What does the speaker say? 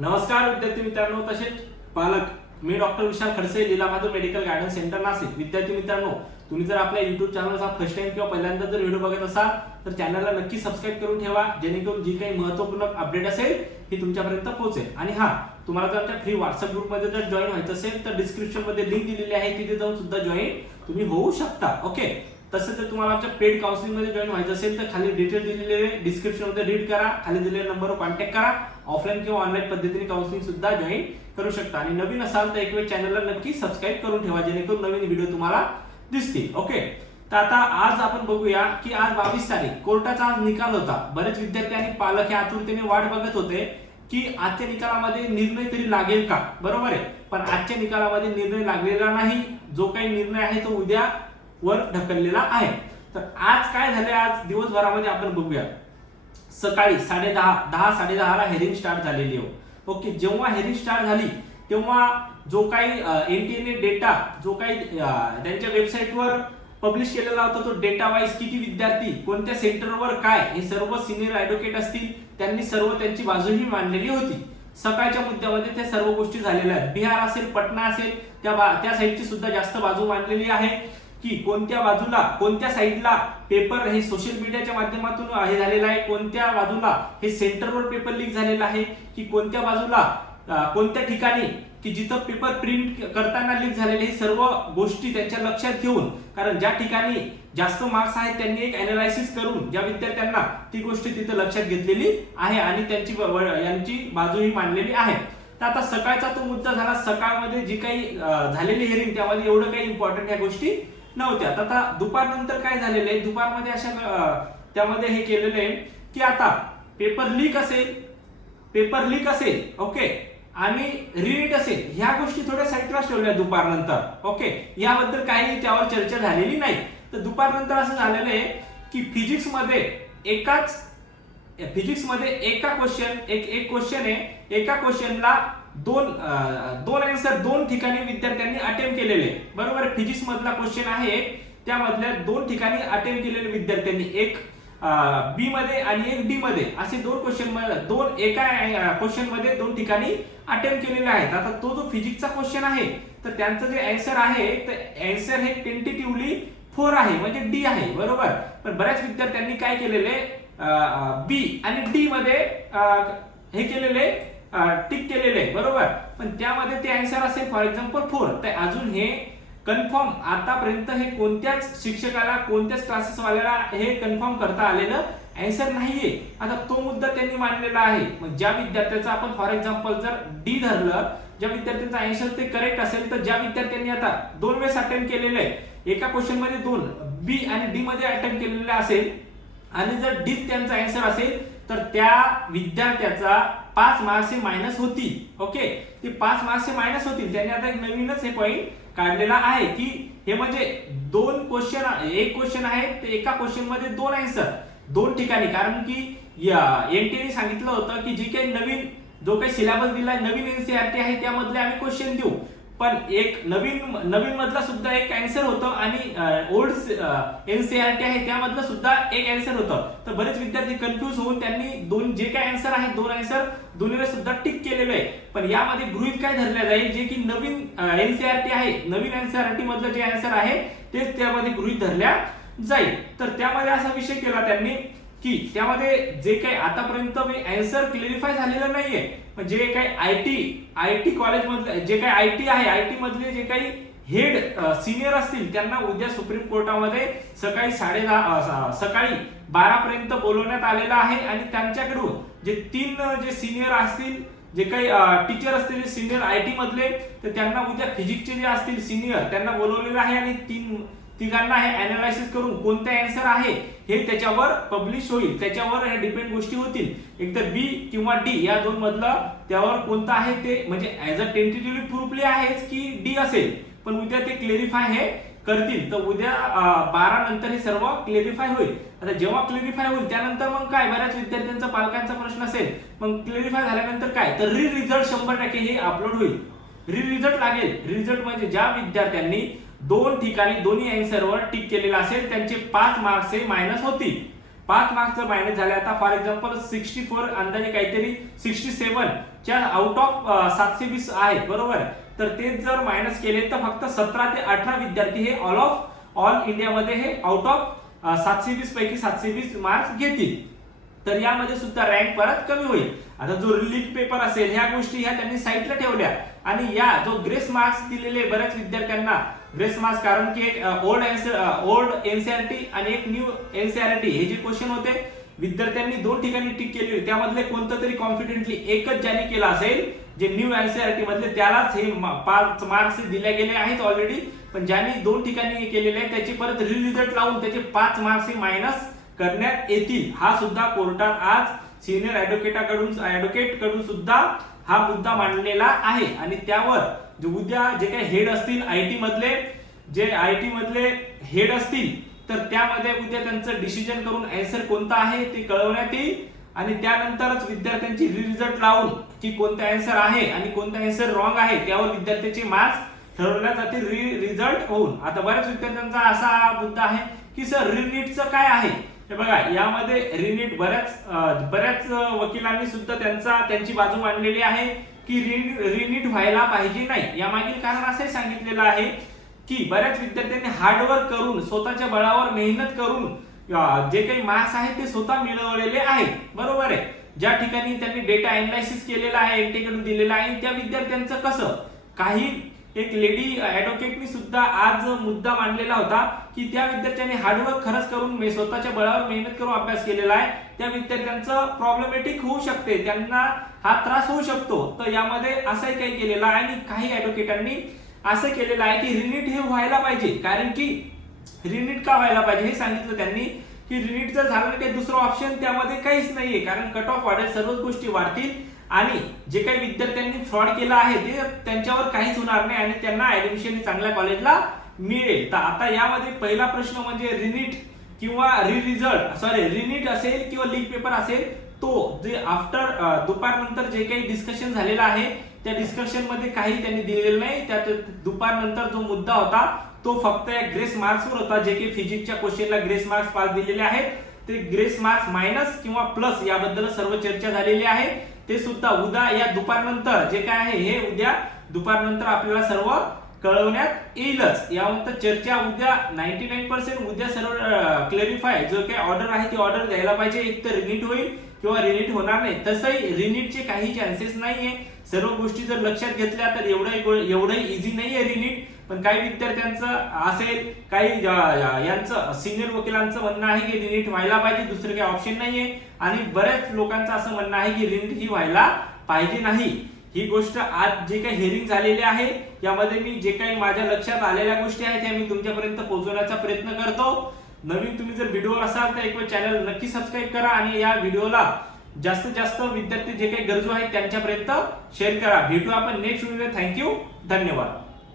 नमस्कार विद्यार्थी मित्रांनो तसेच पालक मी doctor Vishal Khadse Lilabahadur medical guidance centre Nashik. विद्यार्थी मित्रांनो तुम्ही जर आपल्या युट्यूब चॅनलचा फर्स्ट टाइम किंवा पहिल्यांदा जर व्हिडिओ बघत असाल तर चॅनलला नक्की सबस्क्राईब करून ठेवा जेणेकरून जी काही महत्त्वपूर्ण अपडेट असेल ही तुमच्यापर्यंत पोहोचेल. आणि हा तुम्हाला जर आमच्या फ्री व्हॉट्सअप ग्रुपमध्ये जर जॉईन व्हायचं असेल तर डिस्क्रिप्शनमध्ये लिंक दिलेली आहे तिथे जाऊन सुद्धा जॉईन तुम्ही होऊ शकता. ओके तसं जर तुम्हाला आमच्या पेड काउन्सिलिंगमध्ये जॉईन व्हायचं असेल तर खाली डिटेल दिलेले डिस्क्रिप्शनमध्ये रीड करा खाली दिलेल्या नंबरवर कॉन्टॅक्ट करा. ऑफलाईन किंवा ऑनलाईन पद्धतीने काउन्सिलिंग सुद्धा जॉईन करू शकता. आणि नवीन असाल तर एक वेळ चॅनलला नक्की सबस्क्राईब करून ठेवा जेणेकरून नवीन व्हिडिओ तुम्हाला दिसतील. ओके तर आता आज आपण बघूया की आज बावीस तारीख कोर्टाचा आज निकाल होता. बरेच विद्यार्थी आणि पालक हे आतुरतेने वाट बघत होते की आजच्या निकालामध्ये निर्णय तरी लागेल का? बरोबर आहे. पण आजच्या निकालामध्ये निर्णय लागलेला नाही. जो काही निर्णय आहे तो उद्या वर ढकललेला आहे. तर आज काय झाले आज दिवसभरामध्ये आपण बघूया. सकाळी साडे दहा दहा साडे ला हेरिंग स्टार्ट झालेली आहे. ओके जेव्हा हेरिंग स्टार्ट झाली तेव्हा जो काही एनटीएने डेटा जो काही त्यांच्या वेबसाईटवर पब्लिश केलेला होता तो डेटा वाईज किती विद्यार्थी कोणत्या सेंटरवर काय हे सर्व सिनियर ऍडव्होकेट असतील त्यांनी सर्व त्यांची बाजूही मांडलेली होती. सकाळच्या मुद्द्यामध्ये त्या सर्व गोष्टी झालेल्या आहेत. बिहार असेल पटना असेल त्या त्या साईडची सुद्धा जास्त बाजू मांडलेली आहे. की कोणत्या बाजूला कोणत्या साईडला पेपर हे सोशल मीडियाच्या माध्यमातून हे झालेलं आहे कोणत्या बाजूला हे सेंटरवर पेपर लीक झालेलं आहे की कोणत्या बाजूला कोणत्या ठिकाणी की जिथं पेपर प्रिंट करताना लीक झालेले हे सर्व गोष्टी त्यांच्या लक्षात घेऊन कारण ज्या ठिकाणी जास्त मार्क्स आहेत त्यांनी एक अनालायसिस करून ज्या विद्यार्थ्यांना ती गोष्ट तिथं लक्षात घेतलेली आहे आणि त्यांची यांची बाजूही मांडलेली आहे. तर आता सकाळचा तो मुद्दा झाला. सकाळमध्ये जी काही झालेली हिअरिंग त्यामध्ये एवढं काही इम्पॉर्टंट ह्या गोष्टी नव्हत्या तर आता दुपारनंतर काय झालेलं आहे? दुपारमध्ये अशा त्यामध्ये हे केलेलं आहे की आता पेपर लीक असेल पेपर लीक असेल ओके आणि रिनीट असेल ह्या गोष्टी थोड्या साईडला ठेवल्या दुपारनंतर ओके याबद्दल काही त्यावर चर्चा झालेली नाही. तर दुपारनंतर असं झालेलं आहे की फिजिक्समध्ये एकाच फिजिक्समध्ये एका क्वेश्चन एक एक क्वेश्चन आहे. एका क्वेश्चनला दोन दोन आन्सर दोन ठिकाणी विद्यार्थ्यांनी अटेम्प्ट केलेले बरोबर? फिजिक्स मधला क्वेश्चन आहे त्यामधल्या दोन ठिकाणी अटेम्प्ट केलेले विद्यार्थ्यांनी एक बी मध्ये आणि एक डी मध्ये. असे दोन क्वेश्चन दोन एका क्वेश्चनमध्ये दोन ठिकाणी अटेम्प्ट केलेले आहेत. आता तो जो फिजिक्सचा क्वेश्चन आहे तर त्यांचं जे अँसर आहे तर अँसर हे टेंटेटिव्हली फोर आहे म्हणजे डी आहे. बरोबर? पण बऱ्याच विद्यार्थ्यांनी काय केलेले? बी आणि डी मध्ये हे केलेले टिक केलेले बरोबर? पण त्यामध्ये ते आन्सर असेल फॉर एक्झाम्पल फोर तर अजून हे कन्फर्म आतापर्यंत हे कोणत्याच शिक्षकाला कोणत्याच क्लासेस वाल्याला हे कन्फर्म करता आलेलं अँसर नाहीये. आता तो मुद्दा त्यांनी मांडलेला आहे. मग ज्या विद्यार्थ्याचा आपण फॉर एक्झाम्पल जर डी धरलं ज्या विद्यार्थ्यांचा अँसर ते करेक्ट असेल तर ज्या विद्यार्थ्यांनी आता दोन वेळेस अटेम्प्ट केलेलं आहे. एका क्वेश्चनमध्ये दोन बी आणि डी मध्ये अटेम्प्ट केलेलं असेल. आणि जर डी त्यांचा अँसर असेल तर त्या विद्यार्थ्याचा पाच मार्क्स मायनस होतील ओके ते पाच मार्क्स हे मायनस होतील. त्यांनी आता एक नवीनच हे पॉईंट काढलेला आहे की हे म्हणजे दोन क्वेश्चन एक क्वेश्चन आहे ते एका क्वेश्चनमध्ये दोन आन्सर दोन ठिकाणी. कारण की एनटीने सांगितलं होतं की जी काही नवीन जो काही सिलेबस दिला नवीन एनसीआरटी आहे त्यामधले आम्ही क्वेश्चन देऊ. पण एक नवीन नवीन मधला सुद्धा एक अँसर होतं आणि ओल्ड एनसीआरटी आहे त्यामधलं सुद्धा एक अँसर होतं. तर बरेच विद्यार्थी कन्फ्युज होऊन त्यांनी दोन जे काही अँसर आहेत दोन अँसर दोन्हीला सुद्धा टिक केलेलं आहे पण यामध्ये गृहित काय धरल्या जाईल? जे की नवीन एनसीआरटी आहे नवीन एनसीआरटी मधलं जे अँसर आहे तेच त्यामध्ये गृहित धरल्या जाईल. तर त्यामध्ये असा विषय केला त्यांनी की त्यामध्ये जे काही आतापर्यंत अँसर क्लिअरिफाय झालेलं नाहीये पण जे काही आय टी आय टी कॉलेजमधले जे काही आय टी आहे आय टी मधले जे काही हेड सिनियर असतील त्यांना उद्या सुप्रीम कोर्टामध्ये सकाळी साडे दहा सकाळी बारापर्यंत बोलवण्यात आलेलं आहे आणि त्यांच्याकडून जे तीन जे सिनियर असतील जे काही टीचर असतील सिनियर आय टी मधले तर त्यांना उद्या फिजिक्सचे जे असतील सिनियर त्यांना बोलवलेलं आहे आणि तीन तिघांना हे अनालायसिस करून कोणते अँसर आहे हे त्याच्यावर पब्लिश होईल. त्याच्यावर हे डिपेंड गोष्टी होतील. एक तर बी किंवा डी या दोन मधलं त्यावर कोणतं आहे ते म्हणजे ऍज अ टेंटेटिव्हली प्रूफली आहेच की डी असेल. पण उद्या ते क्लेरिफाय हे करतील. तर उद्या बारा नंतर हे सर्व क्लेरिफाय होईल. आता जेव्हा क्लेरिफाय होईल त्यानंतर मग काय? बऱ्याच विद्यार्थ्यांचा पालकांचा प्रश्न असेल. मग क्लेरिफाय झाल्यानंतर काय? तर री रिझल्ट शंभर टक्के हे अपलोड होईल. री रिझल्ट लागेल. रिझल्ट म्हणजे ज्या विद्यार्थ्यांनी दोन ठिकाणी दोन्ही अँसरवर टिक केलेला असेल त्यांचे पाच मार्क्स हे मायनस होतील. पाच मार्क्स जर मायनस झाले आता फॉर एक्झाम्पल सिक्स्टी फोर अंदाजे काहीतरी सिक्स्टी सेवन च्या आउट ऑफ सातशे वीस आहेत बरोबर? तर ते जर मायनस केले तर फक्त सतरा ते अठरा विद्यार्थी हे ऑल ऑफ ऑल इंडियामध्ये हे आउट ऑफ सातशे वीस पैकी सातशे वीस मार्क्स घेतील. तर यामध्ये सुद्धा रँक परत कमी होईल. आता जो रिलीट पेपर असेल ह्या गोष्टी ह्या त्यांनी साईटला ठेवल्या. आणि या जो ग्रेस मार्क्स दिलेले बऱ्याच विद्यार्थ्यांना ग्रेस मार्क्स कारण की एक ओल्ड ओल्ड एनसीआरटी आणि एक न्यू एनसीआरटी हे जे क्वेश्चन होते विद्यार्थ्यांनी दोन ठिकाणी टिक केली होती. त्यामधले कोणतं तरी कॉन्फिडेंटली एकच ज्याने केला असेल जे न्यू एनसीआरटी मधले त्यालाच हे पाच मार्क्स दिले गेले आहेत ऑलरेडी पण ज्यांनी दोन ठिकाणी केलेले आहे त्याचे परत रिझल्ट लावून त्याचे पाच मार्क्स हे मायनस करण्यात येतील. हा सुद्धा कोर्टात आज सिनियर ऍडव्होकेटाकडून ऍडव्होकेटकडून सुद्धा हा मुद्दा मांडलेला आहे. आणि त्यावर जे उद्या जे काही हेड असतील आय टी मधले जे आय टी मधले हेड असतील तर त्यामध्ये उद्या त्यांचं डिसिजन करून अँसर कोणता आहे ते कळवण्यात येईल. आणि त्यानंतरच विद्यार्थ्यांची रिझल्ट लावून की कोणता अँसर आहे आणि कोणता अँसर रॉंग आहे त्यावर विद्यार्थ्याचे मार्क्स ठरवल्या जातील रिझल्ट होऊन. आता बऱ्याच विद्यार्थ्यांचा असा मुद्दा आहे की सर रिनीटचं काय आहे? हे बघा यामध्ये रिनीट बऱ्याच बऱ्याच वकिलांनी सुद्धा त्यांचा त्यांची बाजू मांडलेली आहे. की रिनीट व्हायला पाहिजे नाही. यामागील कारण असंही सांगितलेलं आहे की बऱ्याच विद्यार्थ्यांनी हार्डवर्क करून स्वतःच्या बळावर मेहनत करून जे काही मार्क्स आहे ते स्वतः मिळवलेले आहेत. बरोबर आहे. ज्या ठिकाणी त्यांनी डेटा अनालिसिस केलेला आहे एनटी कडून दिलेला आहे त्या विद्यार्थ्यांचं कसं? काही एक लेडी ऍडव्होकेटनी सुद्धा आज मुद्दा मांडलेला होता की त्या विद्यार्थ्यांनी हार्डवर्क खरंच करून स्वतःच्या बळावर मेहनत करून अभ्यास केलेला आहे. त्या विद्यार्थ्यांचं प्रॉब्लेमॅटिक होऊ शकते. त्यांना हा त्रास होऊ शकतो. तर यामध्ये असंही काही केलेलं आहे आणि काही ऍडव्होकेटांनी असं केलेलं आहे की रिनीट हे व्हायला पाहिजे. कारण की रिनीट का व्हायला पाहिजे हे सांगितलं त्यांनी. की रिनीट जर झालं काही दुसरं ऑप्शन त्यामध्ये काहीच नाहीये. कारण कट ऑफ वाढेल सर्वच गोष्टी वाढतील. आणि जे काही विद्यार्थ्यांनी फ्रॉड केला आहे ते त्यांच्यावर काहीच होणार नाही आणि त्यांना ऍडमिशन चांगल्या कॉलेजला मिळेल. तर आता यामध्ये पहिला प्रश्न म्हणजे रिनीट किंवा रि रिझल्ट सॉरी रिनीट असेल किंवा लीक पेपर असेल तो जे आफ्टर दुपारनंतर जे काही डिस्कशन झालेलं आहे त्या डिस्कशनमध्ये काही त्यांनी दिलेलं नाही. त्यात दुपारनंतर जो मुद्दा होता तो फक्त या ग्रेस मार्क्सवर होता जे काही फिजिक्सच्या क्वेश्चनला ग्रेस मार्क्स पास दिलेले आहेत. ते ग्रेस मार्क्स मायनस किंवा प्लस याबद्दल सर्व चर्चा झालेली आहे. ते सुद्धा उद्या या दुपारनंतर जे काय आहे हे उद्या दुपारनंतर आपल्याला सर्व कळवण्यात येईलच. यानंतर चर्चा उद्या नाईन्टी नाईन पर्सेंट उद्या सर्व क्लॅरिफाय जो काही ऑर्डर आहे ती ऑर्डर द्यायला पाहिजे. एक तर रिनीट होईल किंवा रिनीट होणार नाही. तसंही रिनीटचे काही चान्सेस नाहीये. सर्व गोष्टी जर लक्षात घेतल्या तर एवढं एवढं इझी नाहीये रिनीट. पण काही विद्यार्थ्यांचं असेल काही यांचं सिनियर वकिलांचं म्हणणं आहे की रिनीट व्हायला पाहिजे दुसरं काही ऑप्शन नाहीये. आणि बऱ्याच लोकांचं असं म्हणणं आहे की रिनीट ही व्हायला पाहिजे नाही. ही गोष्ट आज जे काही हेरिंग झालेली आहे यामध्ये मी जे काही माझ्या लक्षात आलेल्या गोष्टी आहेत त्या मी तुमच्यापर्यंत पोहोचवण्याचा प्रयत्न करतो. नवीन तुम्ही जर व्हिडिओ असाल तर एक चॅनल नक्की सबस्क्राईब करा आणि या व्हिडिओला जास्तीत जास्त विद्यार्थी जे काही गरजू आहेत त्यांच्यापर्यंत शेअर करा. भेटू आपण नेक्स्ट व्हिडिओ थँक्यू धन्यवाद.